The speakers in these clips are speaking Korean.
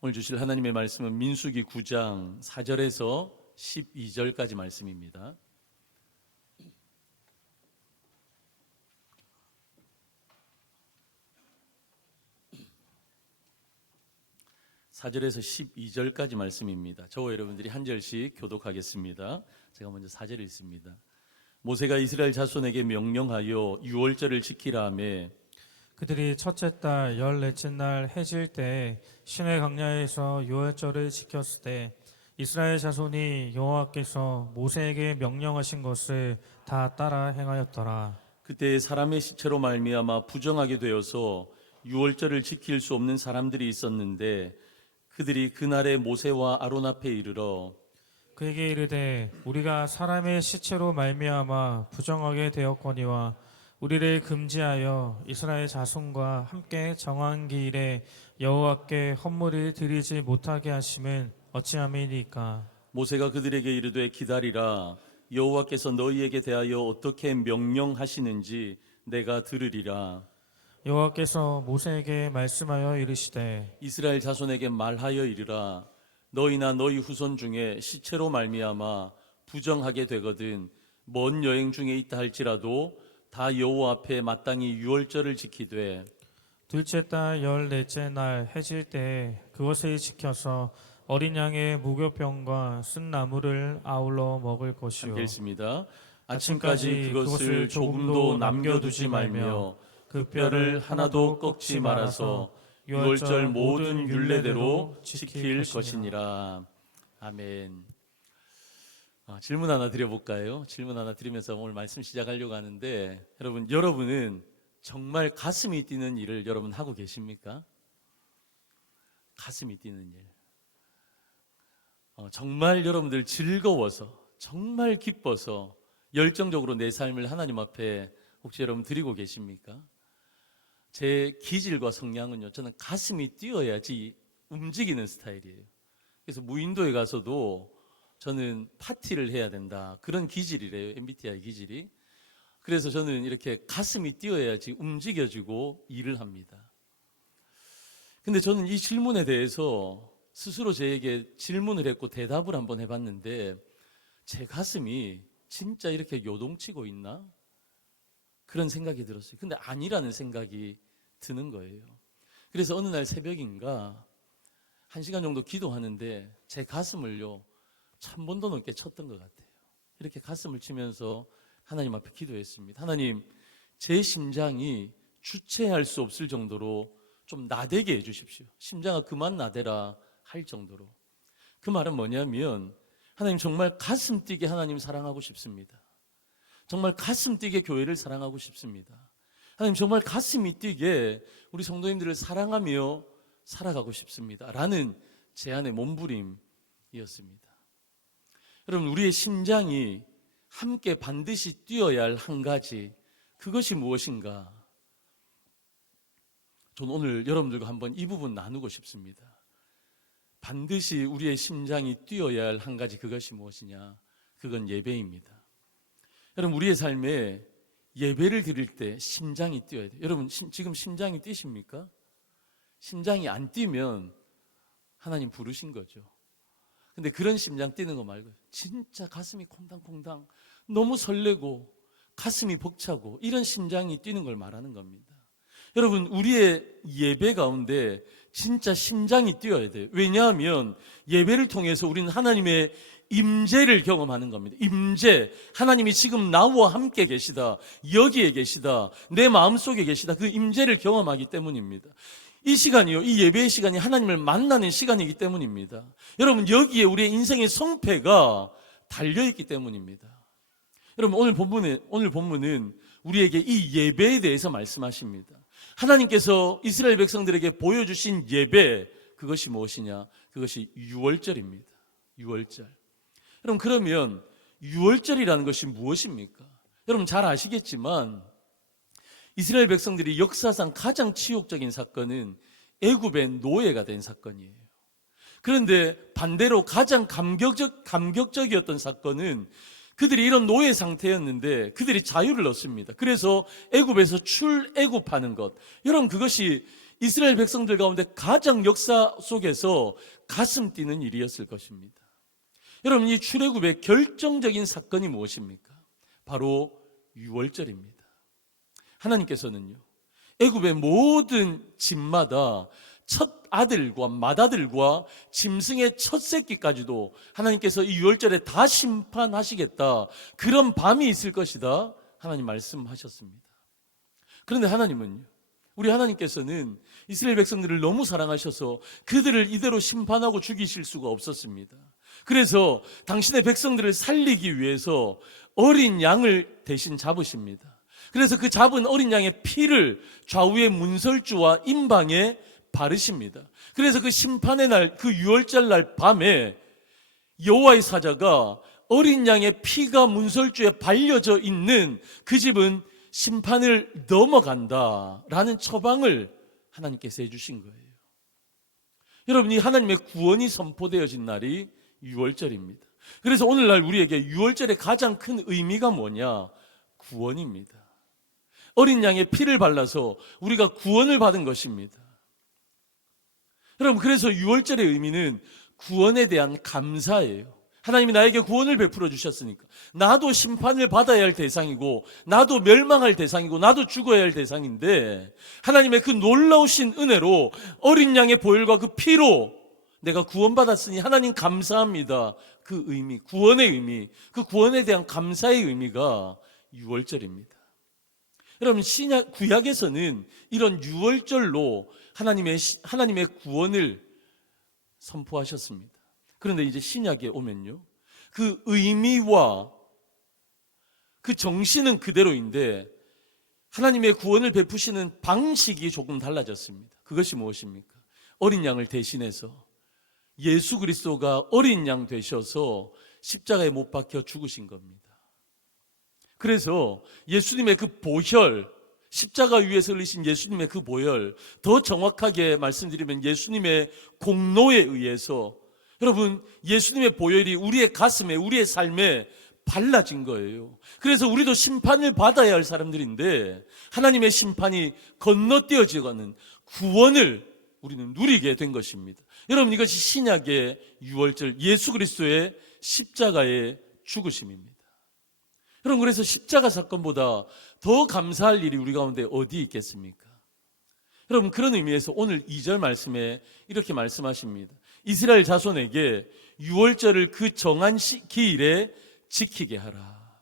오늘 주실 하나님의 말씀은 민수기 9장 4절에서 12절까지 말씀입니다. (4절에서 12절까지) 말씀입니다. 저와 여러분들이 한 절씩 교독하겠습니다. 제가 먼저 4절 읽습니다. 모세가 이스라엘 자손에게 명령하여 유월절을 지키라 하매 그들이 첫째 달 14째 날 해질 때 시내 광야에서 유월절을 지켰을 때 이스라엘 자손이 여호와께서 모세에게 명령하신 것을 다 따라 행하였더라. 그때 사람의 시체로 말미암아 부정하게 되어서 유월절을 지킬 수 없는 사람들이 있었는데 그들이 그날에 모세와 아론 앞에 이르러 그에게 이르되 우리가 사람의 시체로 말미암아 부정하게 되었거니와 우리를 금지하여 이스라엘 자손과 함께 정한 기일에 여호와께 헌물을 드리지 못하게 하심은 어찌함이니까. 모세가 그들에게 이르되 기다리라. 여호와께서 너희에게 대하여 어떻게 명령하시는지 내가 들으리라. 여호와께서 모세에게 말씀하여 이르시되 이스라엘 자손에게 말하여 이르라. 너희나 너희 후손 중에 시체로 말미암아 부정하게 되거든 먼 여행 중에 있다 할지라도 다 여호와 앞에 마땅히 유월절을 지키되 둘째 달 14째 날 해질 때 그것을 지켜서 어린 양의 무교병과 쓴 나물을 아울러 먹을 것이요. 함께 읽습니다. 아침까지 그것을 조금도 남겨두지 말며 그 뼈를 하나도 꺾지 말아서 유월절 모든 율례대로 지킬 것이니라. 아멘. 질문 하나 드려볼까요? 질문 하나 드리면서 오늘 말씀 시작하려고 하는데 여러분은 정말 가슴이 뛰는 일을 여러분 하고 계십니까? 가슴이 뛰는 일. 정말 여러분들 즐거워서 정말 기뻐서 열정적으로 내 삶을 하나님 앞에 혹시 여러분 드리고 계십니까? 제 기질과 성향은요, 저는 가슴이 뛰어야지 움직이는 스타일이에요. 그래서 무인도에 가서도 저는 파티를 해야 된다, 그런 기질이래요. MBTI 기질이. 그래서 저는 이렇게 가슴이 뛰어야지 움직여지고 일을 합니다. 근데 저는 이 질문에 대해서 스스로 저에게 질문을 했고 대답을 한번 해봤는데 제 가슴이 진짜 이렇게 요동치고 있나? 그런 생각이 들었어요. 근데 아니라는 생각이 드는 거예요. 그래서 어느 날 새벽인가 1시간 정도 기도하는데 제 가슴을요 1000번도 넘게 쳤던 것 같아요. 이렇게 가슴을 치면서 하나님 앞에 기도했습니다. 하나님, 제 심장이 주체할 수 없을 정도로 좀 나대게 해주십시오. 심장아 그만 나대라 할 정도로. 그 말은 뭐냐면 하나님, 정말 가슴 뛰게 하나님 사랑하고 싶습니다. 정말 가슴 뛰게 교회를 사랑하고 싶습니다. 하나님, 정말 가슴이 뛰게 우리 성도님들을 사랑하며 살아가고 싶습니다 라는 제 안의 몸부림이었습니다. 여러분, 우리의 심장이 함께 반드시 뛰어야 할 한 가지, 그것이 무엇인가? 저는 오늘 여러분들과 한번 이 부분 나누고 싶습니다. 반드시 우리의 심장이 뛰어야 할 한 가지, 그것이 무엇이냐? 그건 예배입니다. 여러분, 우리의 삶에 예배를 드릴 때 심장이 뛰어야 돼요. 여러분, 지금 심장이 뛰십니까? 심장이 안 뛰면 하나님 부르신 거죠. 근데 그런 심장 뛰는 거 말고 진짜 가슴이 콩당콩당 너무 설레고 가슴이 벅차고 이런 심장이 뛰는 걸 말하는 겁니다. 여러분, 우리의 예배 가운데 진짜 심장이 뛰어야 돼요. 왜냐하면 예배를 통해서 우리는 하나님의 임재를 경험하는 겁니다. 임재, 하나님이 지금 나와 함께 계시다, 여기에 계시다, 내 마음속에 계시다, 그 임재를 경험하기 때문입니다. 이 시간이요, 이 예배의 시간이 하나님을 만나는 시간이기 때문입니다. 여러분, 여기에 우리의 인생의 성패가 달려있기 때문입니다. 여러분, 오늘 본문은 우리에게 이 예배에 대해서 말씀하십니다. 하나님께서 이스라엘 백성들에게 보여주신 예배, 그것이 무엇이냐? 그것이 유월절입니다. 유월절. 여러분, 그러면 유월절이라는 것이 무엇입니까? 여러분 잘 아시겠지만 이스라엘 백성들이 역사상 가장 치욕적인 사건은 애굽의 노예가 된 사건이에요. 그런데 반대로 가장 감격적이었던 사건은 그들이 이런 노예 상태였는데 그들이 자유를 얻습니다. 그래서 애굽에서 출애굽하는 것, 여러분 그것이 이스라엘 백성들 가운데 가장 역사 속에서 가슴 뛰는 일이었을 것입니다. 여러분, 이 출애굽의 결정적인 사건이 무엇입니까? 바로 유월절입니다. 하나님께서는요, 애굽의 모든 집마다 첫 아들과 맏아들과 짐승의 첫 새끼까지도 하나님께서 이 유월절에 다 심판하시겠다, 그런 밤이 있을 것이다, 하나님 말씀하셨습니다. 그런데 하나님은요, 우리 하나님께서는 이스라엘 백성들을 너무 사랑하셔서 그들을 이대로 심판하고 죽이실 수가 없었습니다. 그래서 당신의 백성들을 살리기 위해서 어린 양을 대신 잡으십니다. 그래서 그 잡은 어린 양의 피를 좌우의 문설주와 임방에 바르십니다. 그래서 그 심판의 날, 그 유월절 날 밤에 여호와의 사자가 어린 양의 피가 문설주에 발려져 있는 그 집은 심판을 넘어간다라는 처방을 하나님께서 해주신 거예요. 여러분, 이 하나님의 구원이 선포되어진 날이 유월절입니다. 그래서 오늘날 우리에게 유월절의 가장 큰 의미가 뭐냐? 구원입니다. 어린 양의 피를 발라서 우리가 구원을 받은 것입니다. 여러분, 그래서 유월절의 의미는 구원에 대한 감사예요. 하나님이 나에게 구원을 베풀어 주셨으니까 나도 심판을 받아야 할 대상이고, 나도 멸망할 대상이고, 나도 죽어야 할 대상인데, 하나님의 그 놀라우신 은혜로 어린 양의 보혈과 그 피로 내가 구원받았으니 하나님 감사합니다. 그 의미, 구원의 의미, 그 구원에 대한 감사의 의미가 유월절입니다. 여러분, 구약에서는 이런 유월절로 하나님의 구원을 선포하셨습니다. 그런데 이제 신약에 오면요, 그 의미와 그 정신은 그대로인데 하나님의 구원을 베푸시는 방식이 조금 달라졌습니다. 그것이 무엇입니까? 어린 양을 대신해서 예수 그리스도가 어린 양 되셔서 십자가에 못 박혀 죽으신 겁니다. 그래서 예수님의 그 보혈, 십자가 위에서 흘리신 예수님의 그 보혈, 더 정확하게 말씀드리면 예수님의 공로에 의해서, 여러분, 예수님의 보혈이 우리의 가슴에, 우리의 삶에 발라진 거예요. 그래서 우리도 심판을 받아야 할 사람들인데 하나님의 심판이 건너뛰어지는 구원을 우리는 누리게 된 것입니다. 여러분, 이것이 신약의 유월절, 예수 그리스도의 십자가의 죽으심입니다. 여러분, 그래서 십자가 사건보다 더 감사할 일이 우리 가운데 어디 있겠습니까? 여러분, 그런 의미에서 오늘 2절 말씀에 이렇게 말씀하십니다. 이스라엘 자손에게 유월절을 그 정한 기일에 지키게 하라.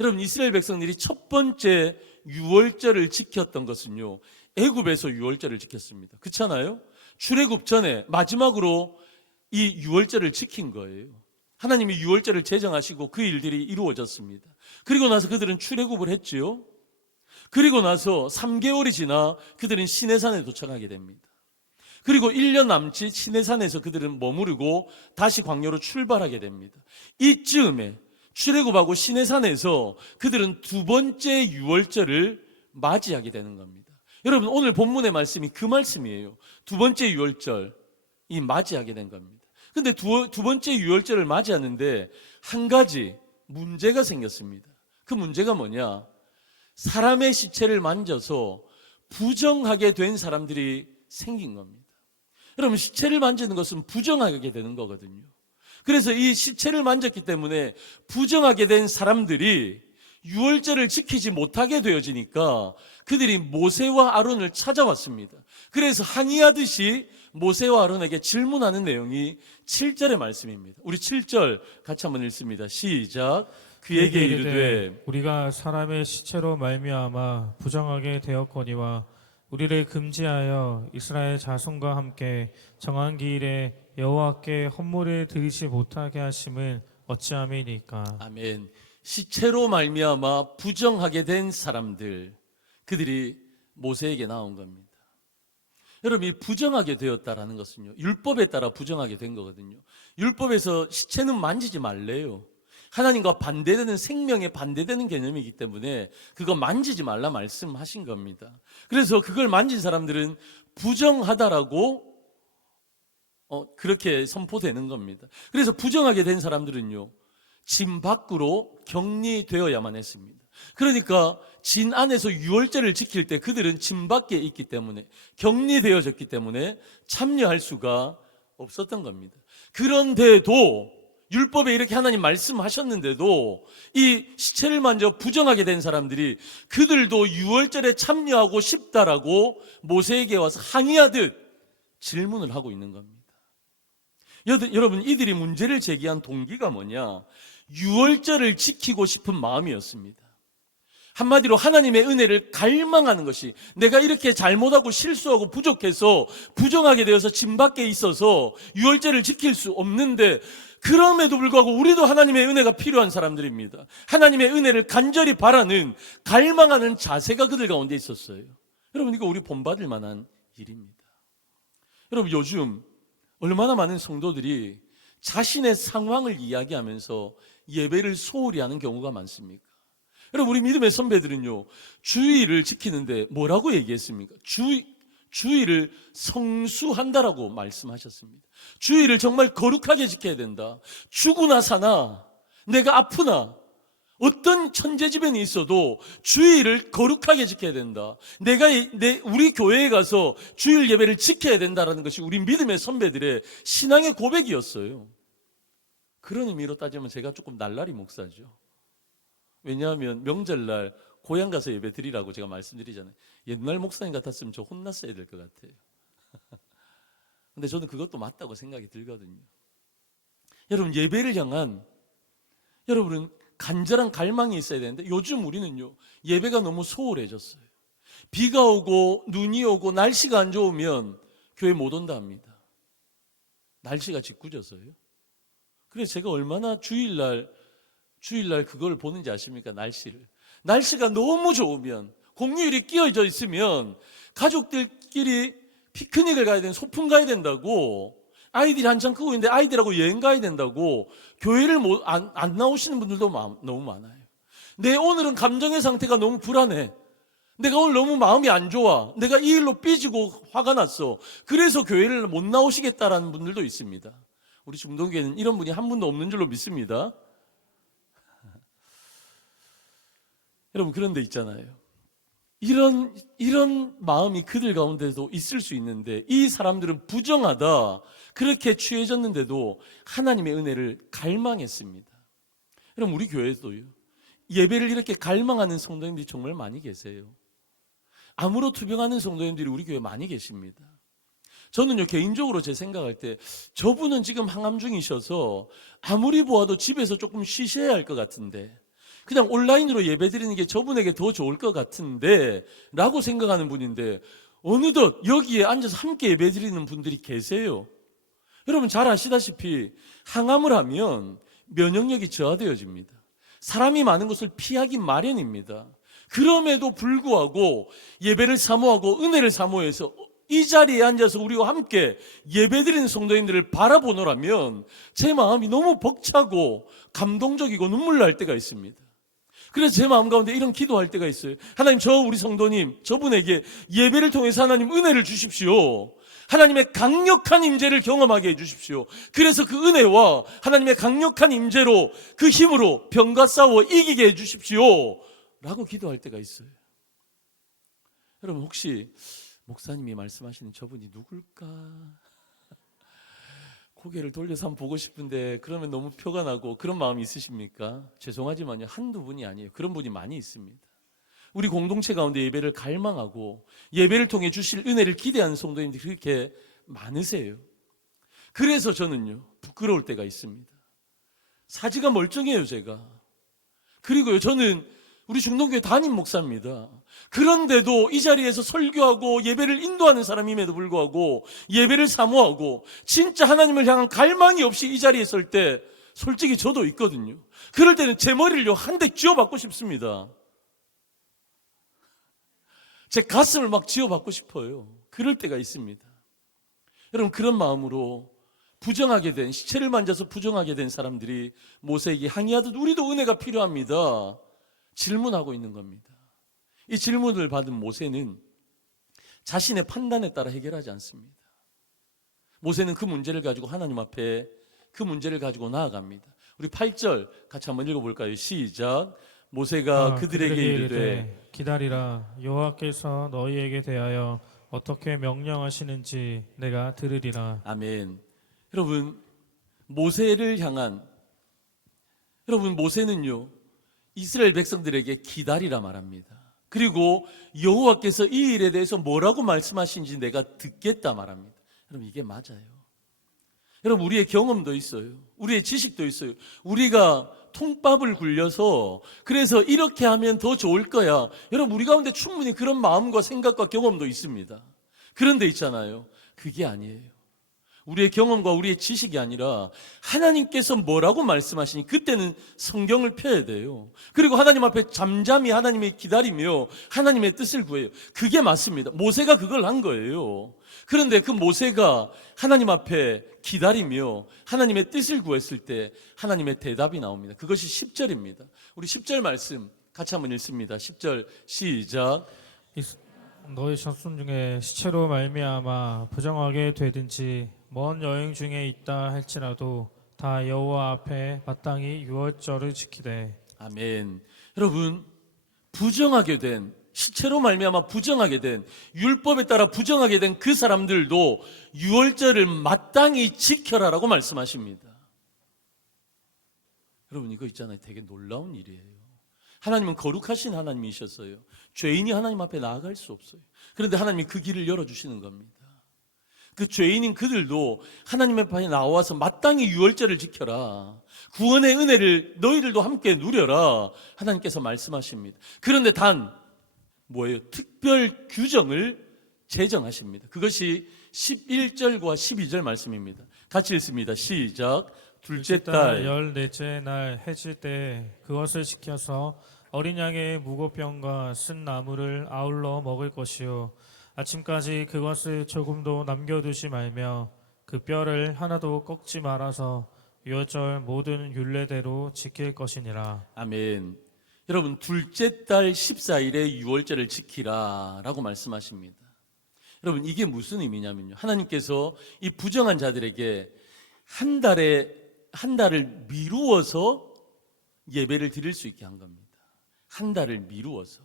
여러분, 이스라엘 백성들이 첫 번째 유월절을 지켰던 것은요, 애굽에서 유월절을 지켰습니다. 그렇잖아요? 출애굽 전에 마지막으로 이 유월절을 지킨 거예요. 하나님이 유월절을 제정하시고 그 일들이 이루어졌습니다. 그리고 나서 그들은 출애굽을 했지요. 그리고 나서 3개월이 지나 그들은 시내산에 도착하게 됩니다. 그리고 1년 남짓 시내산에서 그들은 머무르고 다시 광야로 출발하게 됩니다. 이쯤에 출애굽하고 시내산에서 그들은 두 번째 유월절을 맞이하게 되는 겁니다. 여러분, 오늘 본문의 말씀이 그 말씀이에요. 두 번째 유월절이 맞이하게 된 겁니다. 근데 두 번째 유월절을 맞이하는데 한 가지 문제가 생겼습니다. 그 문제가 뭐냐? 사람의 시체를 만져서 부정하게 된 사람들이 생긴 겁니다. 여러분, 시체를 만지는 것은 부정하게 되는 거거든요. 그래서 이 시체를 만졌기 때문에 부정하게 된 사람들이 유월절을 지키지 못하게 되어지니까 그들이 모세와 아론을 찾아왔습니다. 그래서 항의하듯이 모세와 아론에게 질문하는 내용이 7절의 말씀입니다. 우리 7절 같이 한번 읽습니다. 시작. 그에게 이르되 우리가 사람의 시체로 말미암아 부정하게 되었거니와 우리를 금지하여 이스라엘 자손과 함께 정한 기일에 여호와께 헌물을 드리지 못하게 하심은 어찌함이니까. 아멘. 시체로 말미암아 부정하게 된 사람들, 그들이 모세에게 나온 겁니다. 여러분, 이 부정하게 되었다라는 것은요, 율법에 따라 부정하게 된 거거든요. 율법에서 시체는 만지지 말래요. 하나님과 반대되는, 생명에 반대되는 개념이기 때문에 그거 만지지 말라 말씀하신 겁니다. 그래서 그걸 만진 사람들은 부정하다라고 그렇게 선포되는 겁니다. 그래서 부정하게 된 사람들은요, 집 밖으로 격리되어야만 했습니다. 그러니까 진 안에서 유월절을 지킬 때 그들은 진 밖에 있기 때문에, 격리되어졌기 때문에 참여할 수가 없었던 겁니다. 그런데도 율법에 이렇게 하나님 말씀하셨는데도 이 시체를 만져 부정하게 된 사람들이 그들도 유월절에 참여하고 싶다라고 모세에게 와서 항의하듯 질문을 하고 있는 겁니다. 여러분, 이들이 문제를 제기한 동기가 뭐냐? 유월절을 지키고 싶은 마음이었습니다. 한마디로 하나님의 은혜를 갈망하는 것이, 내가 이렇게 잘못하고 실수하고 부족해서 부정하게 되어서 진 밖에 있어서 유월절을 지킬 수 없는데, 그럼에도 불구하고 우리도 하나님의 은혜가 필요한 사람들입니다. 하나님의 은혜를 간절히 바라는, 갈망하는 자세가 그들 가운데 있었어요. 여러분, 이거 우리 본받을 만한 일입니다. 여러분, 요즘 얼마나 많은 성도들이 자신의 상황을 이야기하면서 예배를 소홀히 하는 경우가 많습니까? 여러분, 우리 믿음의 선배들은요, 주의를 지키는데 뭐라고 얘기했습니까? 주의를 성수한다라고 말씀하셨습니다. 주의를 정말 거룩하게 지켜야 된다. 죽으나 사나, 내가 아프나, 어떤 천재지변이 있어도 주의를 거룩하게 지켜야 된다. 우리 교회에 가서 주일 예배를 지켜야 된다라는 것이 우리 믿음의 선배들의 신앙의 고백이었어요. 그런 의미로 따지면 제가 조금 날라리 목사죠. 왜냐하면 명절날 고향 가서 예배 드리라고 제가 말씀드리잖아요. 옛날 목사님 같았으면 저 혼났어야 될 것 같아요. 근데 저는 그것도 맞다고 생각이 들거든요. 여러분, 예배를 향한 여러분은 간절한 갈망이 있어야 되는데, 요즘 우리는요, 예배가 너무 소홀해졌어요. 비가 오고 눈이 오고 날씨가 안 좋으면 교회 못 온다 합니다. 날씨가 짓궂어서요. 그래서 제가 얼마나 주일날 그걸 보는지 아십니까? 날씨가 너무 좋으면, 공휴일이 끼어져 있으면 가족들끼리 피크닉을 가야 되는, 소풍 가야 된다고, 아이들이 한창 크고 있는데 아이들하고 여행 가야 된다고 교회를 안 나오시는 분들도 너무 많아요. 오늘은 감정의 상태가 너무 불안해. 내가 오늘 너무 마음이 안 좋아. 내가 이 일로 삐지고 화가 났어. 그래서 교회를 못 나오시겠다라는 분들도 있습니다. 우리 중동교회는 이런 분이 한 분도 없는 줄로 믿습니다. 여러분, 그런데 있잖아요. 이런 마음이 그들 가운데도 있을 수 있는데, 이 사람들은 부정하다, 그렇게 취해졌는데도 하나님의 은혜를 갈망했습니다. 여러분, 우리 교회에도요, 예배를 이렇게 갈망하는 성도님들이 정말 많이 계세요. 암으로 투병하는 성도님들이 우리 교회에 많이 계십니다. 저는요, 개인적으로 제 생각할 때 저분은 지금 항암 중이셔서 아무리 보아도 집에서 조금 쉬셔야 할 것 같은데, 그냥 온라인으로 예배드리는 게 저분에게 더 좋을 것 같은데 라고 생각하는 분인데, 어느덧 여기에 앉아서 함께 예배드리는 분들이 계세요. 여러분, 잘 아시다시피 항암을 하면 면역력이 저하되어집니다. 사람이 많은 곳을 피하기 마련입니다. 그럼에도 불구하고 예배를 사모하고 은혜를 사모해서 이 자리에 앉아서 우리와 함께 예배드리는 성도님들을 바라보노라면 제 마음이 너무 벅차고 감동적이고 눈물 날 때가 있습니다. 그래서 제 마음 가운데 이런 기도할 때가 있어요. 하나님, 우리 성도님, 저분에게 예배를 통해서 하나님 은혜를 주십시오. 하나님의 강력한 임재를 경험하게 해주십시오. 그래서 그 은혜와 하나님의 강력한 임재로, 그 힘으로 병과 싸워 이기게 해주십시오 라고 기도할 때가 있어요. 여러분, 혹시 목사님이 말씀하시는 저분이 누굴까? 고개를 돌려서 한번 보고 싶은데 그러면 너무 표가 나고 그런 마음이 있으십니까? 죄송하지만요, 한두 분이 아니에요. 그런 분이 많이 있습니다. 우리 공동체 가운데 예배를 갈망하고 예배를 통해 주실 은혜를 기대하는 성도님들이 그렇게 많으세요. 그래서 저는요, 부끄러울 때가 있습니다. 사지가 멀쩡해요, 제가. 그리고요, 저는 우리 중동교회 담임 목사입니다. 그런데도 이 자리에서 설교하고 예배를 인도하는 사람임에도 불구하고 예배를 사모하고 진짜 하나님을 향한 갈망이 없이 이 자리에 설 때 솔직히 저도 있거든요. 그럴 때는 제 머리를 한 대 쥐어받고 싶습니다. 제 가슴을 막 쥐어받고 싶어요. 그럴 때가 있습니다. 여러분, 그런 마음으로 부정하게 된, 시체를 만져서 부정하게 된 사람들이 모세에게 항의하듯 우리도 은혜가 필요합니다 질문하고 있는 겁니다. 이 질문을 받은 모세는 자신의 판단에 따라 해결하지 않습니다. 모세는 그 문제를 가지고 하나님 앞에 그 문제를 가지고 나아갑니다. 우리 8절 같이 한번 읽어볼까요? 시작. 모세가 그들에게 이르되 기다리라 여호와께서 너희에게 대하여 어떻게 명령하시는지 내가 들으리라. 아멘. 여러분 모세를 향한 모세는요 이스라엘 백성들에게 기다리라 말합니다. 그리고 여호와께서 이 일에 대해서 뭐라고 말씀하신지 내가 듣겠다 말합니다. 여러분 이게 맞아요. 여러분 우리의 경험도 있어요. 우리의 지식도 있어요. 우리가 통밥을 굴려서 그래서 이렇게 하면 더 좋을 거야. 여러분 우리 가운데 충분히 그런 마음과 생각과 경험도 있습니다. 그런데 있잖아요. 그게 아니에요. 우리의 경험과 우리의 지식이 아니라 하나님께서 뭐라고 말씀하시니 그때는 성경을 펴야 돼요. 그리고 하나님 앞에 잠잠히 하나님을 기다리며 하나님의 뜻을 구해요. 그게 맞습니다. 모세가 그걸 한 거예요. 그런데 그 모세가 하나님 앞에 기다리며 하나님의 뜻을 구했을 때 하나님의 대답이 나옵니다. 그것이 10절입니다. 우리 10절 말씀 같이 한번 읽습니다. 10절 시작. 너희 자손 중에 시체로 말미암아 부정하게 되든지 먼 여행 중에 있다 할지라도 다 여호와 앞에 마땅히 유월절을 지키되. 아멘. 여러분 부정하게 된 시체로 말미암아 부정하게 된 율법에 따라 부정하게 된 그 사람들도 유월절을 마땅히 지켜라라고 말씀하십니다. 여러분 이거 있잖아요. 되게 놀라운 일이에요. 하나님은 거룩하신 하나님이셨어요. 죄인이 하나님 앞에 나아갈 수 없어요. 그런데 하나님이 그 길을 열어주시는 겁니다. 그 죄인인 그들도 하나님 앞에 나와서 마땅히 유월절을 지켜라. 구원의 은혜를 너희들도 함께 누려라. 하나님께서 말씀하십니다. 그런데 단 뭐예요? 특별 규정을 제정하십니다. 그것이 11절과 12절 말씀입니다. 같이 읽습니다. 시작. 둘째 달 열넷째 날 해질 때 그것을 지켜서 어린 양의 무고병과 쓴 나무를 아울러 먹을 것이요 아침까지 그것을 조금도 남겨두지 말며 그 뼈를 하나도 꺾지 말아서 유월절 모든 율례대로 지킬 것이니라. 아멘. 여러분 둘째 달 14일에 유월절을 지키라 라고 말씀하십니다. 여러분 이게 무슨 의미냐면요, 하나님께서 이 부정한 자들에게 한 달을 미루어서 예배를 드릴 수 있게 한 겁니다. 한 달을 미루어서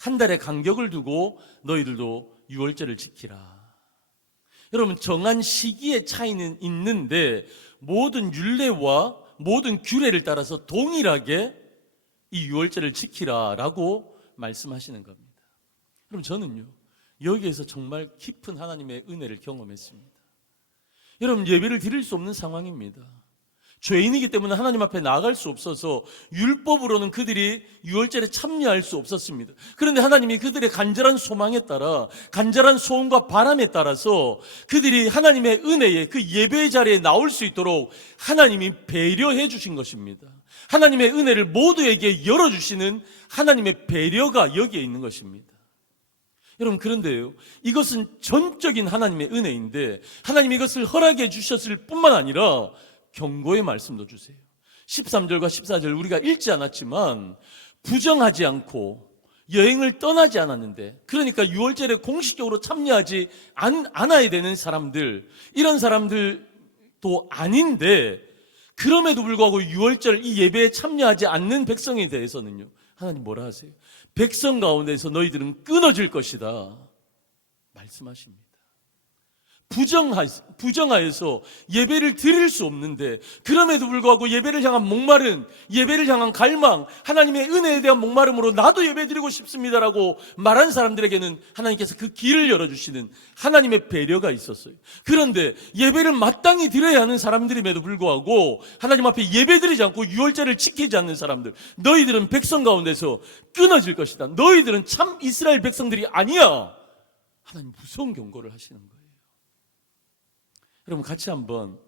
한 달의 간격을 두고 너희들도 유월절을 지키라. 여러분 정한 시기의 차이는 있는데 모든 율례와 모든 규례를 따라서 동일하게 이 유월절을 지키라라고 말씀하시는 겁니다. 그럼 저는요 여기에서 정말 깊은 하나님의 은혜를 경험했습니다. 여러분 예배를 드릴 수 없는 상황입니다. 죄인이기 때문에 하나님 앞에 나아갈 수 없어서 율법으로는 그들이 유월절에 참여할 수 없었습니다. 그런데 하나님이 그들의 간절한 소망에 따라 간절한 소원과 바람에 따라서 그들이 하나님의 은혜에 그 예배 자리에 나올 수 있도록 하나님이 배려해 주신 것입니다. 하나님의 은혜를 모두에게 열어주시는 하나님의 배려가 여기에 있는 것입니다. 여러분 그런데요 이것은 전적인 하나님의 은혜인데 하나님이 이것을 허락해 주셨을 뿐만 아니라 경고의 말씀도 주세요. 13절과 14절 우리가 읽지 않았지만 부정하지 않고 여행을 떠나지 않았는데, 그러니까 유월절에 공식적으로 참여하지 않아야 되는 사람들, 이런 사람들도 아닌데 그럼에도 불구하고 유월절 이 예배에 참여하지 않는 백성에 대해서는요 하나님 뭐라 하세요? 백성 가운데서 너희들은 끊어질 것이다 말씀하십니다. 부정하여서 예배를 드릴 수 없는데 그럼에도 불구하고 예배를 향한 목마름, 예배를 향한 갈망, 하나님의 은혜에 대한 목마름으로 나도 예배 드리고 싶습니다라고 말한 사람들에게는 하나님께서 그 길을 열어주시는 하나님의 배려가 있었어요. 그런데 예배를 마땅히 드려야 하는 사람들임에도 불구하고 하나님 앞에 예배 드리지 않고 유월절을 지키지 않는 사람들, 너희들은 백성 가운데서 끊어질 것이다. 너희들은 참 이스라엘 백성들이 아니야. 하나님 무서운 경고를 하시는 거예요. 여러분 같이 한번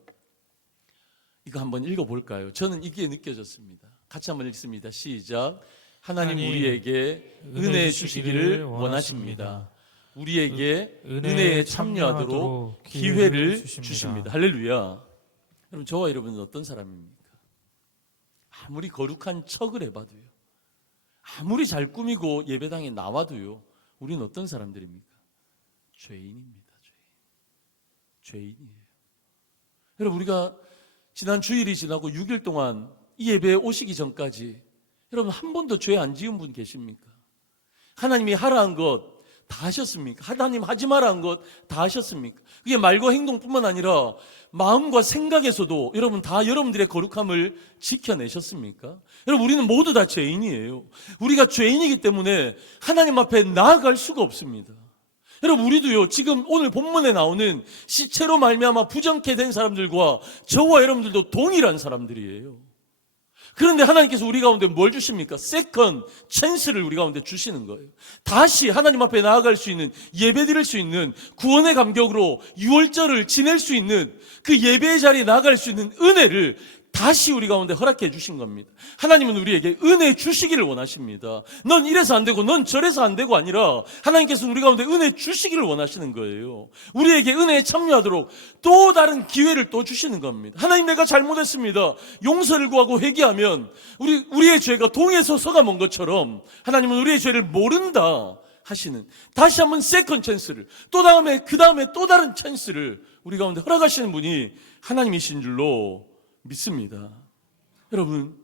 이거 한번 읽어볼까요? 저는 이게 느껴졌습니다. 같이 한번 읽습니다. 시작. 하나님 우리에게 은혜 주시기를 원하십니다. 우리에게 은혜에 참여하도록 기회를 주십니다. 할렐루야. 여러분 저와 여러분은 어떤 사람입니까? 아무리 거룩한 척을 해봐도요, 아무리 잘 꾸미고 예배당에 나와도요, 우리는 어떤 사람들입니까? 죄인입니다. 죄인이에요. 여러분 우리가 지난 주일이 지나고 6일 동안 이 예배에 오시기 전까지 여러분, 한 번도 죄 안 지은 분 계십니까? 하나님이 하라 한 것 다 하셨습니까? 하나님 하지 마라 한 것 다 하셨습니까? 그게 말과 행동뿐만 아니라 마음과 생각에서도 여러분 다 여러분들의 거룩함을 지켜내셨습니까? 여러분, 우리는 모두 다 죄인이에요. 우리가 죄인이기 때문에 하나님 앞에 나아갈 수가 없습니다. 여러분, 우리도요, 지금 오늘 본문에 나오는 시체로 말미암아 부정케 된 사람들과 저와 여러분들도 동일한 사람들이에요. 그런데 하나님께서 우리 가운데 뭘 주십니까? 세컨 찬스를 우리 가운데 주시는 거예요. 다시 하나님 앞에 나아갈 수 있는, 예배드릴 수 있는, 구원의 감격으로 유월절을 지낼 수 있는 그 예배의 자리에 나아갈 수 있는 은혜를 다시 우리 가운데 허락해 주신 겁니다. 하나님은 우리에게 은혜 주시기를 원하십니다. 넌 이래서 안 되고 넌 저래서 안 되고 아니라 하나님께서 우리 가운데 은혜 주시기를 원하시는 거예요. 우리에게 은혜에 참여하도록 또 다른 기회를 또 주시는 겁니다. 하나님, 내가 잘못했습니다. 용서를 구하고 회개하면 우리의 죄가 동에서 서가 먼 것처럼 하나님은 우리의 죄를 모른다 하시는, 다시 한번 세컨 찬스를, 그 다음에 또 다른 찬스를 우리 가운데 허락하시는 분이 하나님이신 줄로 믿습니다. 여러분,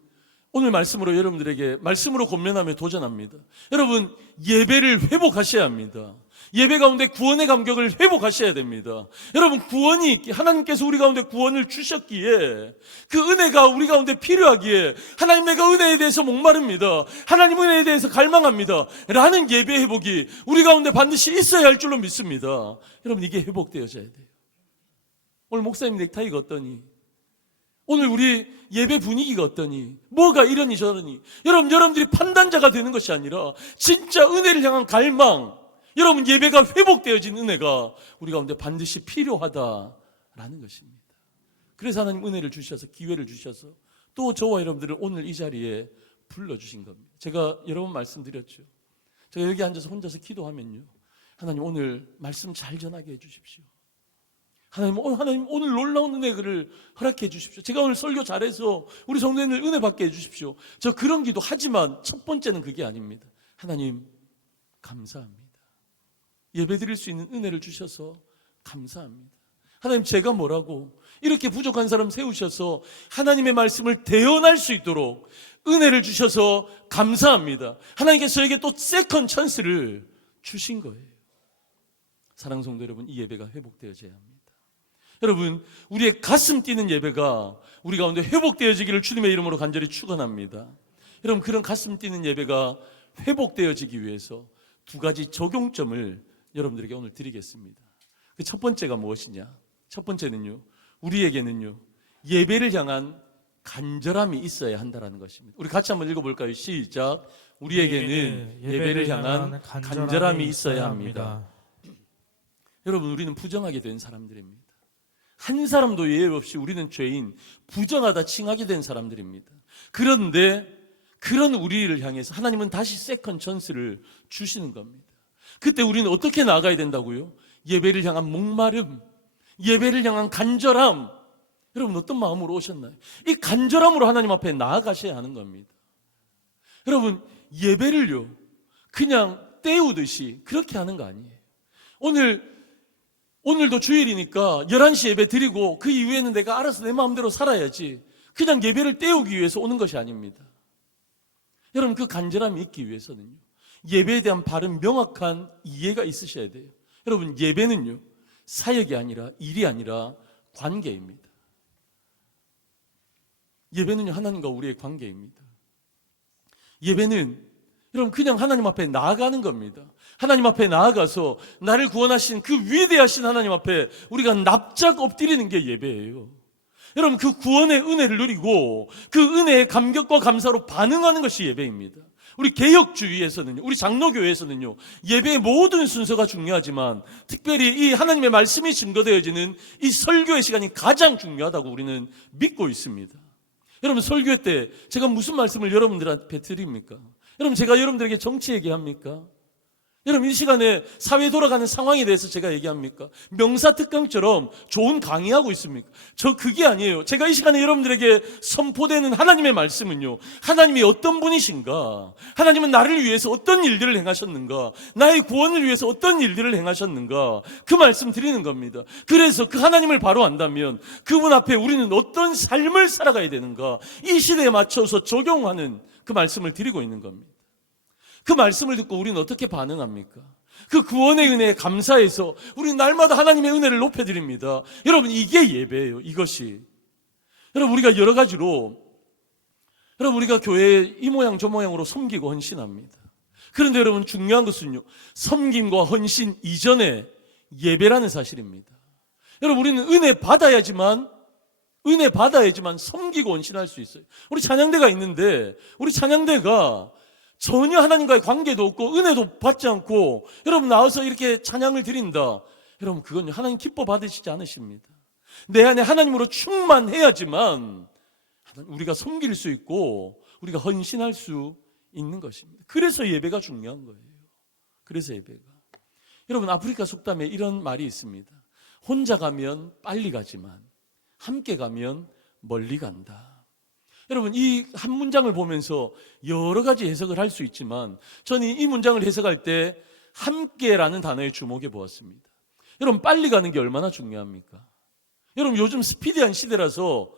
오늘 말씀으로 여러분들에게 말씀으로 권면하며 도전합니다. 여러분, 예배를 회복하셔야 합니다. 예배 가운데 구원의 감격을 회복하셔야 됩니다. 여러분, 구원이, 하나님께서 우리 가운데 구원을 주셨기에, 그 은혜가 우리 가운데 필요하기에, 하나님, 내가 은혜에 대해서 목마릅니다, 하나님 은혜에 대해서 갈망합니다 라는 예배 회복이 우리 가운데 반드시 있어야 할 줄로 믿습니다. 여러분, 이게 회복되어져야 돼요. 오늘 목사님 넥타이가 어떠니? 오늘 우리 예배 분위기가 어떠니? 뭐가 이러니 저러니? 여러분들이 판단자가 되는 것이 아니라 진짜 은혜를 향한 갈망, 여러분, 예배가 회복되어진 은혜가 우리 가운데 반드시 필요하다라는 것입니다. 그래서 하나님 은혜를 주셔서, 기회를 주셔서 또 저와 여러분들을 오늘 이 자리에 불러주신 겁니다. 제가 여러 번 말씀드렸죠. 제가 여기 앉아서 혼자서 기도하면요, 하나님 오늘 말씀 잘 전하게 해주십시오. 하나님 오늘 놀라운 은혜를 허락해 주십시오. 제가 오늘 설교 잘해서 우리 성도님들 은혜 받게 해주십시오. 저 그런 기도 하지만 첫 번째는 그게 아닙니다. 하나님, 감사합니다. 예배 드릴 수 있는 은혜를 주셔서 감사합니다. 하나님, 제가 뭐라고 이렇게 부족한 사람 세우셔서 하나님의 말씀을 대언할 수 있도록 은혜를 주셔서 감사합니다. 하나님께서 저에게 또 세컨 찬스를 주신 거예요. 사랑하는 성도 여러분, 이 예배가 회복되어져야 합니다. 여러분, 우리의 가슴 뛰는 예배가 우리 가운데 회복되어지기를 주님의 이름으로 간절히 축원합니다. 여러분, 그런 가슴 뛰는 예배가 회복되어지기 위해서 두 가지 적용점을 여러분들에게 오늘 드리겠습니다. 그 첫 번째가 무엇이냐? 첫 번째는요, 우리에게는요, 예배를 향한 간절함이 있어야 한다는 것입니다. 우리 같이 한번 읽어볼까요? 시작. 우리에게는 예배를 향한 간절함이 있어야 합니다. 여러분, 우리는 부정하게 된 사람들입니다. 한 사람도 예외 없이 우리는 죄인, 부정하다 칭하게 된 사람들입니다. 그런데 그런 우리를 향해서 하나님은 다시 세컨 찬스를 주시는 겁니다. 그때 우리는 어떻게 나아가야 된다고요? 예배를 향한 목마름, 예배를 향한 간절함. 여러분, 어떤 마음으로 오셨나요? 이 간절함으로 하나님 앞에 나아가셔야 하는 겁니다. 여러분, 예배를요, 그냥 때우듯이 그렇게 하는 거 아니에요. 오늘도 주일이니까 11시 예배 드리고 그 이후에는 내가 알아서 내 마음대로 살아야지, 그냥 예배를 때우기 위해서 오는 것이 아닙니다. 여러분, 그 간절함이 있기 위해서는요, 예배에 대한 바른 명확한 이해가 있으셔야 돼요. 여러분, 예배는요, 사역이 아니라, 일이 아니라 관계입니다. 예배는요, 하나님과 우리의 관계입니다. 예배는 여러분, 그냥 하나님 앞에 나아가는 겁니다. 하나님 앞에 나아가서 나를 구원하신 그 위대하신 하나님 앞에 우리가 납작 엎드리는 게 예배예요. 여러분, 그 구원의 은혜를 누리고 그 은혜의 감격과 감사로 반응하는 것이 예배입니다. 우리 개혁주의에서는요, 우리 장로교회에서는요, 예배의 모든 순서가 중요하지만 특별히 이 하나님의 말씀이 증거되어지는 이 설교의 시간이 가장 중요하다고 우리는 믿고 있습니다. 여러분, 설교 때 제가 무슨 말씀을 여러분들한테 드립니까? 여러분, 제가 여러분들에게 정치 얘기합니까? 여러분, 이 시간에 사회 돌아가는 상황에 대해서 제가 얘기합니까? 명사특강처럼 좋은 강의하고 있습니까? 저 그게 아니에요. 제가 이 시간에 여러분들에게 선포되는 하나님의 말씀은요, 하나님이 어떤 분이신가, 하나님은 나를 위해서 어떤 일들을 행하셨는가, 나의 구원을 위해서 어떤 일들을 행하셨는가, 그 말씀 드리는 겁니다. 그래서 그 하나님을 바로 안다면 그분 앞에 우리는 어떤 삶을 살아가야 되는가, 이 시대에 맞춰서 적용하는 그 말씀을 드리고 있는 겁니다. 그 말씀을 듣고 우리는 어떻게 반응합니까? 그 구원의 은혜에 감사해서 우리는 날마다 하나님의 은혜를 높여드립니다. 여러분, 이게 예배예요. 이것이. 여러분, 우리가 여러 가지로, 여러분, 우리가 교회에 이 모양 저 모양으로 섬기고 헌신합니다. 그런데 여러분, 중요한 것은요, 섬김과 헌신 이전에 예배라는 사실입니다. 여러분, 우리는 은혜 받아야지만 섬기고 헌신할 수 있어요. 우리 찬양대가 있는데 우리 찬양대가 전혀 하나님과의 관계도 없고 은혜도 받지 않고 여러분 나와서 이렇게 찬양을 드린다. 여러분, 그건 하나님 기뻐 받으시지 않으십니다. 내 안에 하나님으로 충만해야지만 우리가 섬길 수 있고 우리가 헌신할 수 있는 것입니다. 그래서 예배가 중요한 거예요. 그래서 예배가. 여러분, 아프리카 속담에 이런 말이 있습니다. 혼자 가면 빨리 가지만 함께 가면 멀리 간다. 여러분, 이 한 문장을 보면서 여러 가지 해석을 할 수 있지만 저는 이 문장을 해석할 때 함께라는 단어에 주목해 보았습니다. 여러분, 빨리 가는 게 얼마나 중요합니까? 여러분, 요즘 스피디한 시대라서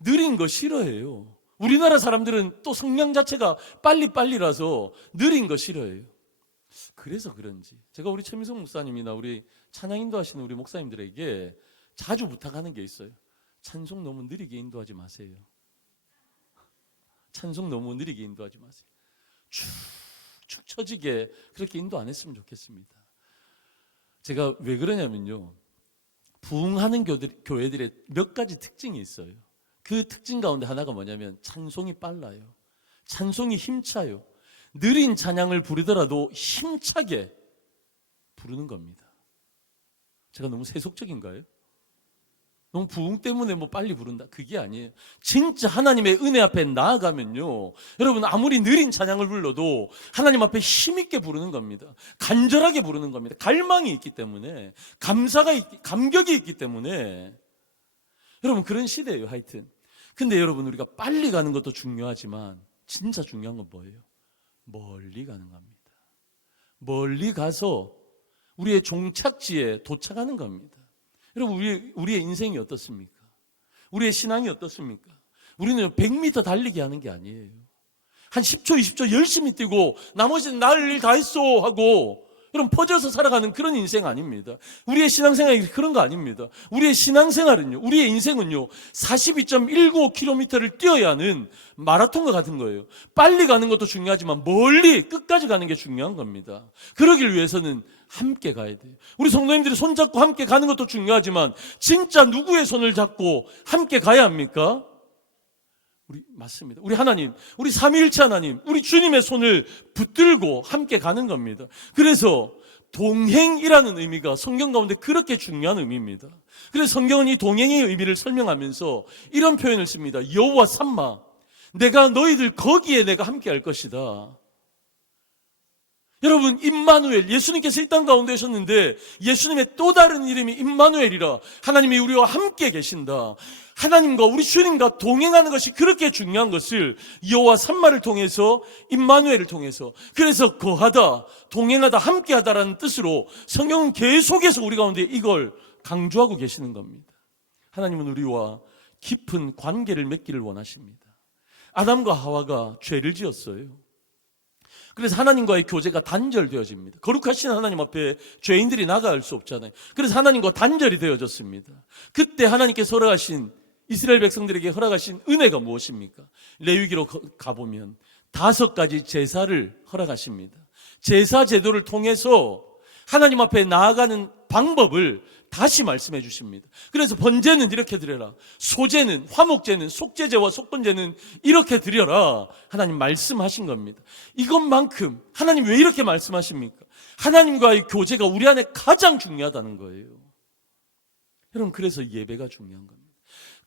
느린 거 싫어해요. 우리나라 사람들은 또 성향 자체가 빨리라서 느린 거 싫어해요. 그래서 그런지 제가 우리 최민석 목사님이나 우리 찬양 인도하시는 우리 목사님들에게 자주 부탁하는 게 있어요. 찬송 너무 느리게 인도하지 마세요. 찬송 너무 느리게 인도하지 마세요. 축축 처지게 그렇게 인도 안 했으면 좋겠습니다. 제가 왜 그러냐면요, 부흥하는 교회들의 몇 가지 특징이 있어요. 그 특징 가운데 하나가 뭐냐면 찬송이 빨라요. 찬송이 힘차요. 느린 찬양을 부르더라도 힘차게 부르는 겁니다. 제가 너무 세속적인가요? 너무 부흥 때문에 뭐 빨리 부른다, 그게 아니에요. 진짜 하나님의 은혜 앞에 나아가면요, 여러분, 아무리 느린 찬양을 불러도 하나님 앞에 힘있게 부르는 겁니다. 간절하게 부르는 겁니다. 갈망이 있기 때문에, 감격이 있기 때문에. 여러분, 그런 시대예요. 하여튼 근데 여러분, 우리가 빨리 가는 것도 중요하지만 진짜 중요한 건 뭐예요? 멀리 가는 겁니다. 멀리 가서 우리의 종착지에 도착하는 겁니다. 여러분, 우리의 인생이 어떻습니까? 우리의 신앙이 어떻습니까? 우리는 100m 달리기 하는 게 아니에요. 한 10초, 20초 열심히 뛰고 나머지는 날 일 다 했어 하고 여러분 퍼져서 살아가는 그런 인생 아닙니다. 우리의 신앙생활이 그런 거 아닙니다. 우리의 신앙생활은요, 우리의 인생은요 42.19km를 뛰어야 하는 마라톤과 같은 거예요. 빨리 가는 것도 중요하지만 멀리 끝까지 가는 게 중요한 겁니다. 그러길 위해서는 함께 가야 돼요. 우리 성도님들이 손잡고 함께 가는 것도 중요하지만 진짜 누구의 손을 잡고 함께 가야 합니까? 맞습니다. 우리 하나님, 우리 삼위일체 하나님, 우리 주님의 손을 붙들고 함께 가는 겁니다. 그래서 동행이라는 의미가 성경 가운데 그렇게 중요한 의미입니다. 그래서 성경은 이 동행의 의미를 설명하면서 이런 표현을 씁니다. 여호와 삼마, 내가 너희들 거기에 내가 함께 할 것이다. 여러분, 임마누엘, 예수님께서 이 땅 가운데 오셨는데 예수님의 또 다른 이름이 임마누엘이라, 하나님이 우리와 함께 계신다. 하나님과 우리 주님과 동행하는 것이 그렇게 중요한 것을 여호와 삼마를 통해서, 임마누엘을 통해서, 그래서 거하다, 동행하다, 함께하다라는 뜻으로 성경은 계속해서 우리 가운데 이걸 강조하고 계시는 겁니다. 하나님은 우리와 깊은 관계를 맺기를 원하십니다. 아담과 하와가 죄를 지었어요. 그래서 하나님과의 교제가 단절되어집니다. 거룩하신 하나님 앞에 죄인들이 나갈 수 없잖아요. 그래서 하나님과 단절이 되어졌습니다. 그때 하나님께서 허락하신, 이스라엘 백성들에게 허락하신 은혜가 무엇입니까? 레위기로 가보면 5가지 제사를 허락하십니다. 제사 제도를 통해서 하나님 앞에 나아가는 방법을 다시 말씀해 주십니다. 그래서 번제는 이렇게 드려라, 소제는, 화목제는, 속제제와 속번제는 이렇게 드려라, 하나님 말씀하신 겁니다. 이것만큼 하나님 왜 이렇게 말씀하십니까? 하나님과의 교제가 우리 안에 가장 중요하다는 거예요. 여러분, 그래서 예배가 중요한 겁니다.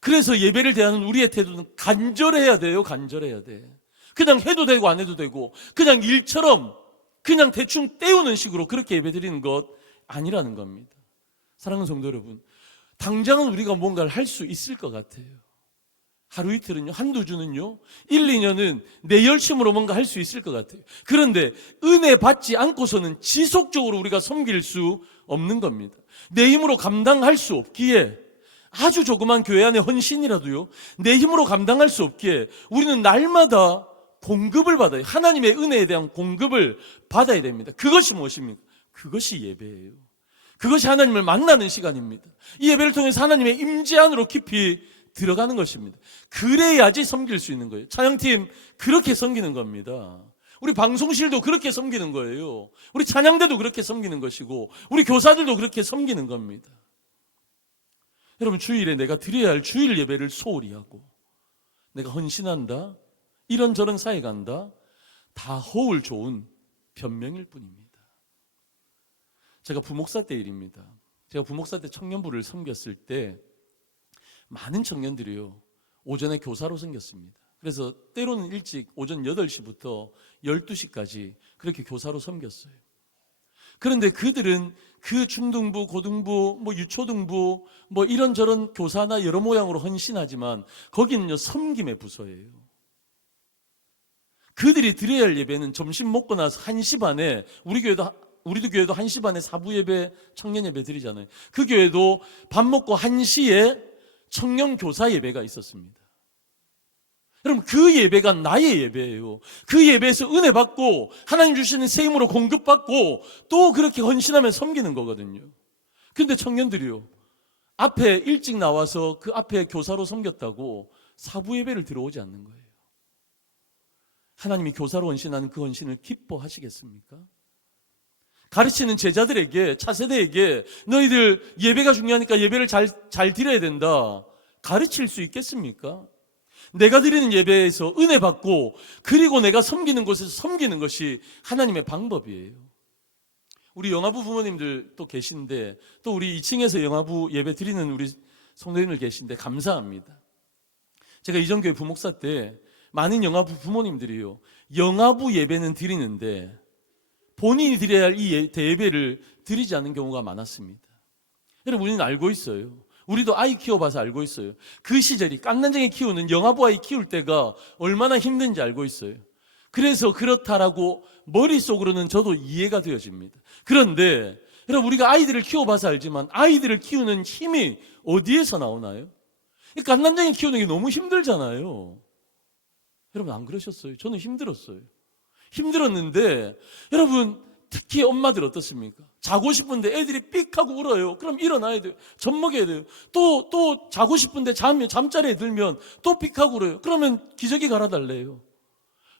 그래서 예배를 대하는 우리의 태도는 간절해야 돼요. 간절해야 돼. 그냥 해도 되고 안 해도 되고 그냥 일처럼 그냥 대충 때우는 식으로 그렇게 예배드리는 것 아니라는 겁니다. 사랑하는 성도 여러분, 당장은 우리가 뭔가를 할 수 있을 것 같아요. 하루 이틀은요, 한두 주는요, 1, 2년은 내 열심으로 뭔가 할 수 있을 것 같아요. 그런데 은혜 받지 않고서는 지속적으로 우리가 섬길 수 없는 겁니다. 내 힘으로 감당할 수 없기에, 아주 조그만 교회 안의 헌신이라도요, 내 힘으로 감당할 수 없기에 우리는 날마다 공급을 받아요. 하나님의 은혜에 대한 공급을 받아야 됩니다. 그것이 무엇입니까? 그것이 예배예요. 그것이 하나님을 만나는 시간입니다. 이 예배를 통해서 하나님의 임재 안으로 깊이 들어가는 것입니다. 그래야지 섬길 수 있는 거예요. 찬양팀 그렇게 섬기는 겁니다. 우리 방송실도 그렇게 섬기는 거예요. 우리 찬양대도 그렇게 섬기는 것이고 우리 교사들도 그렇게 섬기는 겁니다. 여러분, 주일에 내가 드려야 할 주일 예배를 소홀히 하고 내가 헌신한다, 이런저런 사회 간다, 다 허울 좋은 변명일 뿐입니다. 제가 부목사 때 일입니다. 제가 부목사 때 청년부를 섬겼을 때 많은 청년들이요, 오전에 교사로 섬겼습니다. 그래서 때로는 일찍 오전 8시부터 12시까지 그렇게 교사로 섬겼어요. 그런데 그들은 그 중등부, 고등부, 유초등부 이런저런 교사나 여러 모양으로 헌신하지만 거기는요, 섬김의 부서예요. 그들이 드려야 할 예배는 점심 먹고 나서 1시 반에 우리도 교회도 1시 반에 사부 예배, 청년 예배 드리잖아요. 그 교회도 밥 먹고 1시에 청년 교사 예배가 있었습니다. 여러분, 그 예배가 나의 예배예요. 그 예배에서 은혜 받고 하나님 주시는 새 힘으로 공급받고 또 그렇게 헌신하며 섬기는 거거든요. 근데 청년들이요, 앞에 일찍 나와서 그 앞에 교사로 섬겼다고 사부 예배를 들어오지 않는 거예요. 하나님이 교사로 헌신하는 그 헌신을 기뻐하시겠습니까? 가르치는 제자들에게, 차세대에게 너희들 예배가 중요하니까 예배를 잘 드려야 된다, 가르칠 수 있겠습니까? 내가 드리는 예배에서 은혜 받고 그리고 내가 섬기는 곳에서 섬기는 것이 하나님의 방법이에요. 우리 영화부 부모님들 또 계신데, 또 우리 2층에서 영화부 예배 드리는 우리 성도님들 계신데 감사합니다. 제가 이전교회 부목사 때 많은 영화부 부모님들이요, 영화부 예배는 드리는데 본인이 드려야 할 이 대예배를 드리지 않는 경우가 많았습니다. 여러분, 우리는 알고 있어요. 우리도 아이 키워봐서 알고 있어요. 그 시절이 깐난쟁이 키우는 영아부 아이 키울 때가 얼마나 힘든지 알고 있어요. 그래서 그렇다라고 머릿속으로는 저도 이해가 되어집니다. 그런데 여러분, 우리가 아이들을 키워봐서 알지만 아이들을 키우는 힘이 어디에서 나오나요? 깐난쟁이 키우는 게 너무 힘들잖아요. 여러분, 안 그러셨어요? 저는 힘들었어요. 힘들었는데 여러분, 특히 엄마들 어떻습니까? 자고 싶은데 애들이 삑 하고 울어요. 그럼 일어나야 돼요. 젖 먹여야 돼요. 또 자고 싶은데 잠자리에 들면 또 삑 하고 울어요. 그러면 기저귀 갈아달래요.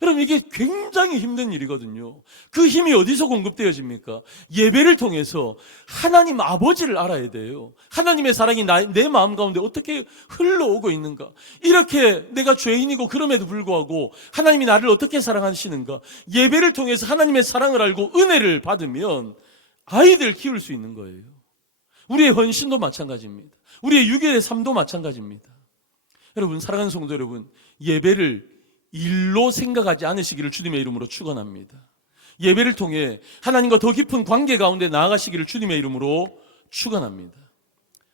여러분, 이게 굉장히 힘든 일이거든요. 그 힘이 어디서 공급되어집니까? 예배를 통해서 하나님 아버지를 알아야 돼요. 하나님의 사랑이 내 마음 가운데 어떻게 흘러오고 있는가? 이렇게 내가 죄인이고 그럼에도 불구하고 하나님이 나를 어떻게 사랑하시는가? 예배를 통해서 하나님의 사랑을 알고 은혜를 받으면 아이들 키울 수 있는 거예요. 우리의 헌신도 마찬가지입니다. 우리의 유교의 삶도 마찬가지입니다. 여러분, 사랑하는 성도 여러분, 예배를 일로 생각하지 않으시기를 주님의 이름으로 축원합니다. 예배를 통해 하나님과 더 깊은 관계 가운데 나아가시기를 주님의 이름으로 축원합니다.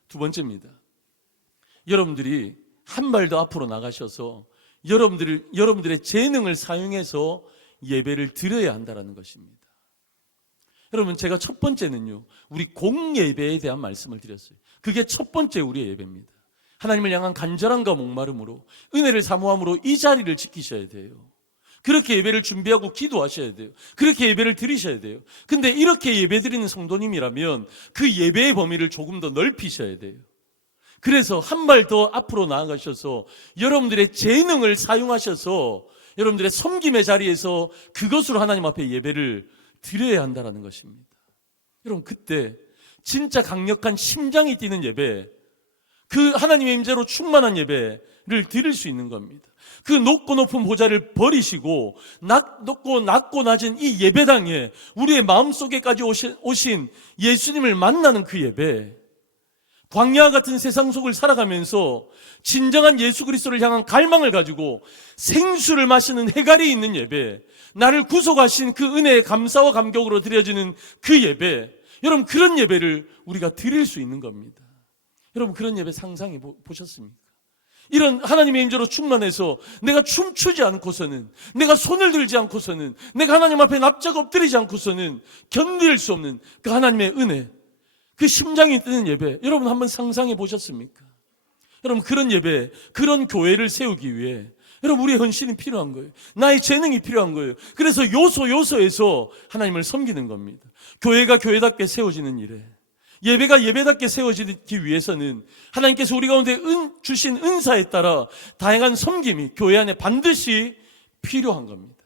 두 번째입니다. 여러분들이 한 발 더 앞으로 나가셔서 여러분들의 재능을 사용해서 예배를 드려야 한다는 것입니다. 여러분, 제가 첫 번째는요, 우리 공예배에 대한 말씀을 드렸어요. 그게 첫 번째 우리의 예배입니다. 하나님을 향한 간절함과 목마름으로 은혜를 사모함으로 이 자리를 지키셔야 돼요. 그렇게 예배를 준비하고 기도하셔야 돼요. 그렇게 예배를 드리셔야 돼요. 근데 이렇게 예배 드리는 성도님이라면 그 예배의 범위를 조금 더 넓히셔야 돼요. 그래서 한 발 더 앞으로 나아가셔서 여러분들의 재능을 사용하셔서 여러분들의 섬김의 자리에서 그것으로 하나님 앞에 예배를 드려야 한다는 것입니다. 여러분, 그때 진짜 강력한 심장이 뛰는 예배, 그 하나님의 임재로 충만한 예배를 드릴 수 있는 겁니다. 그 높고 높은 보좌를 버리시고 높고 낮고 낮은 이 예배당에 우리의 마음속에까지 오신 예수님을 만나는 그 예배, 광야 같은 세상 속을 살아가면서 진정한 예수 그리스도를 향한 갈망을 가지고 생수를 마시는 해갈이 있는 예배, 나를 구속하신 그 은혜의 감사와 감격으로 드려지는 그 예배, 여러분, 그런 예배를 우리가 드릴 수 있는 겁니다. 여러분, 그런 예배 상상해 보셨습니까? 이런 하나님의 임재로 충만해서 내가 춤추지 않고서는, 내가 손을 들지 않고서는, 내가 하나님 앞에 납작 엎드리지 않고서는 견딜 수 없는 그 하나님의 은혜, 그 심장이 뛰는 예배, 여러분 한번 상상해 보셨습니까? 여러분, 그런 예배, 그런 교회를 세우기 위해 여러분, 우리의 헌신이 필요한 거예요. 나의 재능이 필요한 거예요. 그래서 요소에서 하나님을 섬기는 겁니다. 교회가 교회답게 세워지는 일에, 예배가 예배답게 세워지기 위해서는 하나님께서 우리 가운데 주신 은사에 따라 다양한 섬김이 교회 안에 반드시 필요한 겁니다.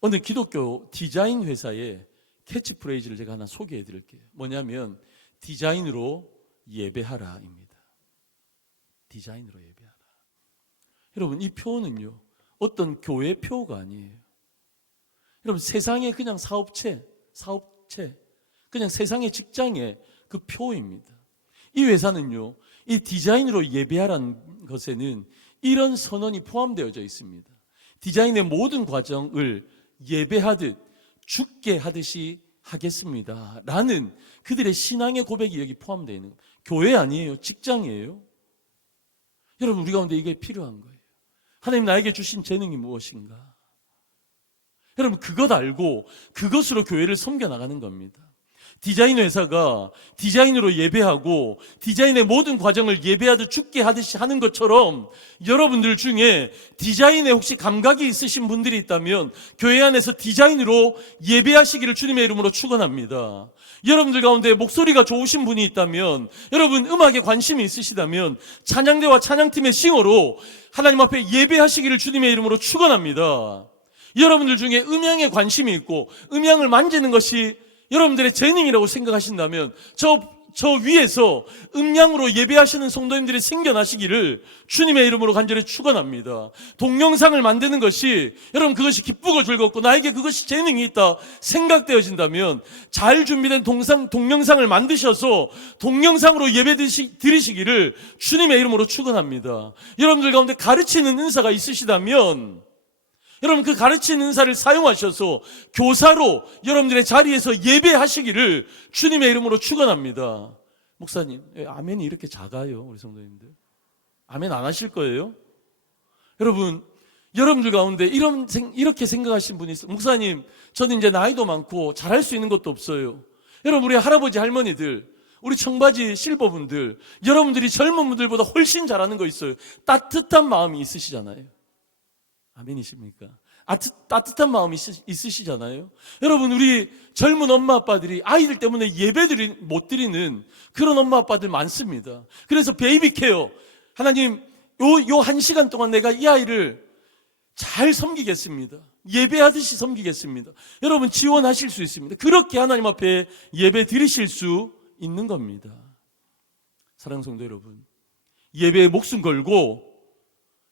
어느 기독교 디자인 회사의 캐치프레이즈를 제가 하나 소개해 드릴게요. 뭐냐면 디자인으로 예배하라입니다. 디자인으로 예배하라. 여러분, 이 표는요, 어떤 교회 표가 아니에요. 여러분, 세상의 그냥 사업체, 그냥 세상의 직장의 그 표입니다. 이 회사는요, 이 디자인으로 예배하라는 것에는 이런 선언이 포함되어져 있습니다. 디자인의 모든 과정을 예배하듯 죽게 하듯이 하겠습니다 라는 그들의 신앙의 고백이 여기 포함되어 있는 거예요. 교회 아니에요. 직장이에요. 여러분, 우리 가운데 이게 필요한 거예요. 하나님 나에게 주신 재능이 무엇인가? 여러분, 그것 알고 그것으로 교회를 섬겨나가는 겁니다. 디자인 회사가 디자인으로 예배하고 디자인의 모든 과정을 예배하듯 죽게 하듯이 하는 것처럼 여러분들 중에 디자인에 혹시 감각이 있으신 분들이 있다면 교회 안에서 디자인으로 예배하시기를 주님의 이름으로 축원합니다. 여러분들 가운데 목소리가 좋으신 분이 있다면, 여러분 음악에 관심이 있으시다면 찬양대와 찬양팀의 싱어로 하나님 앞에 예배하시기를 주님의 이름으로 축원합니다. 여러분들 중에 음향에 관심이 있고 음향을 만지는 것이 여러분들의 재능이라고 생각하신다면 저 위에서 음량으로 예배하시는 성도님들이 생겨나시기를 주님의 이름으로 간절히 축원합니다. 동영상을 만드는 것이, 여러분 그것이 기쁘고 즐겁고 나에게 그것이 재능이 있다 생각되어진다면 잘 준비된 동영상을 만드셔서 동영상으로 예배 드리시기를 주님의 이름으로 축원합니다. 여러분들 가운데 가르치는 은사가 있으시다면 여러분 그 가르치는 은사를 사용하셔서 교사로 여러분들의 자리에서 예배하시기를 주님의 이름으로 축원합니다. 목사님, 아멘이 이렇게 작아요. 우리 성도님들 아멘 안 하실 거예요? 여러분들 가운데 이렇게 생각하신 분이 있어요. 목사님, 저는 이제 나이도 많고 잘할 수 있는 것도 없어요. 여러분, 우리 할아버지 할머니들, 우리 청바지 실버분들, 여러분들이 젊은 분들보다 훨씬 잘하는 거 있어요. 따뜻한 마음이 있으시잖아요. 아멘이십니까? 따뜻한 마음이 있으시잖아요. 여러분, 우리 젊은 엄마 아빠들이 아이들 때문에 예배들이 못 드리는 그런 엄마 아빠들 많습니다. 그래서 베이비 케어, 하나님 요 1시간 동안 내가 이 아이를 잘 섬기겠습니다. 예배하듯이 섬기겠습니다. 여러분 지원하실 수 있습니다. 그렇게 하나님 앞에 예배 드리실 수 있는 겁니다. 사랑하는 성도 여러분, 예배에 목숨 걸고,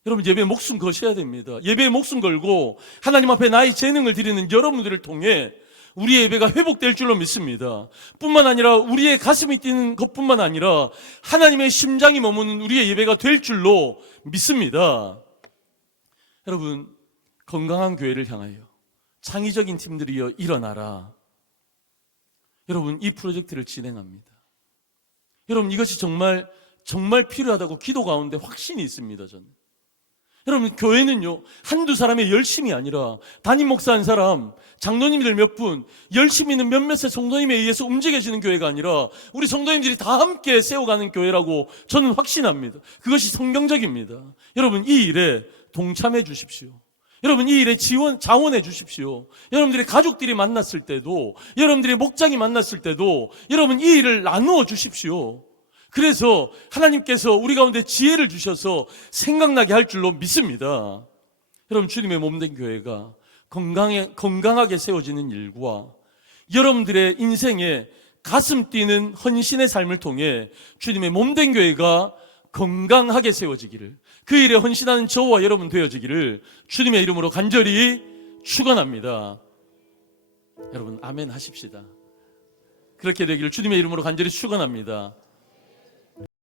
여러분 예배에 목숨 거셔야 됩니다. 예배에 목숨 걸고 하나님 앞에 나의 재능을 드리는 여러분들을 통해 우리의 예배가 회복될 줄로 믿습니다. 뿐만 아니라 우리의 가슴이 뛰는 것뿐만 아니라 하나님의 심장이 머무는 우리의 예배가 될 줄로 믿습니다. 여러분, 건강한 교회를 향하여 창의적인 팀들이여 일어나라. 여러분, 이 프로젝트를 진행합니다. 여러분, 이것이 정말 필요하다고 기도 가운데 확신이 있습니다. 저는. 여러분, 교회는요 한두 사람의 열심이 아니라 담임 목사 한 사람, 장로님들 몇 분, 열심히 있는 몇몇의 성도님에 의해서 움직여지는 교회가 아니라 우리 성도님들이 다 함께 세워가는 교회라고 저는 확신합니다. 그것이 성경적입니다. 여러분, 이 일에 동참해 주십시오. 여러분, 이 일에 자원해 주십시오. 여러분들의 가족들이 만났을 때도, 여러분들의 목장이 만났을 때도 여러분 이 일을 나누어 주십시오. 그래서 하나님께서 우리 가운데 지혜를 주셔서 생각나게 할 줄로 믿습니다. 여러분, 주님의 몸된 교회가 건강하게 세워지는 일과 여러분들의 인생에 가슴 뛰는 헌신의 삶을 통해 주님의 몸된 교회가 건강하게 세워지기를, 그 일에 헌신하는 저와 여러분 되어지기를 주님의 이름으로 간절히 축원합니다. 여러분 아멘 하십시다. 그렇게 되기를 주님의 이름으로 간절히 축원합니다.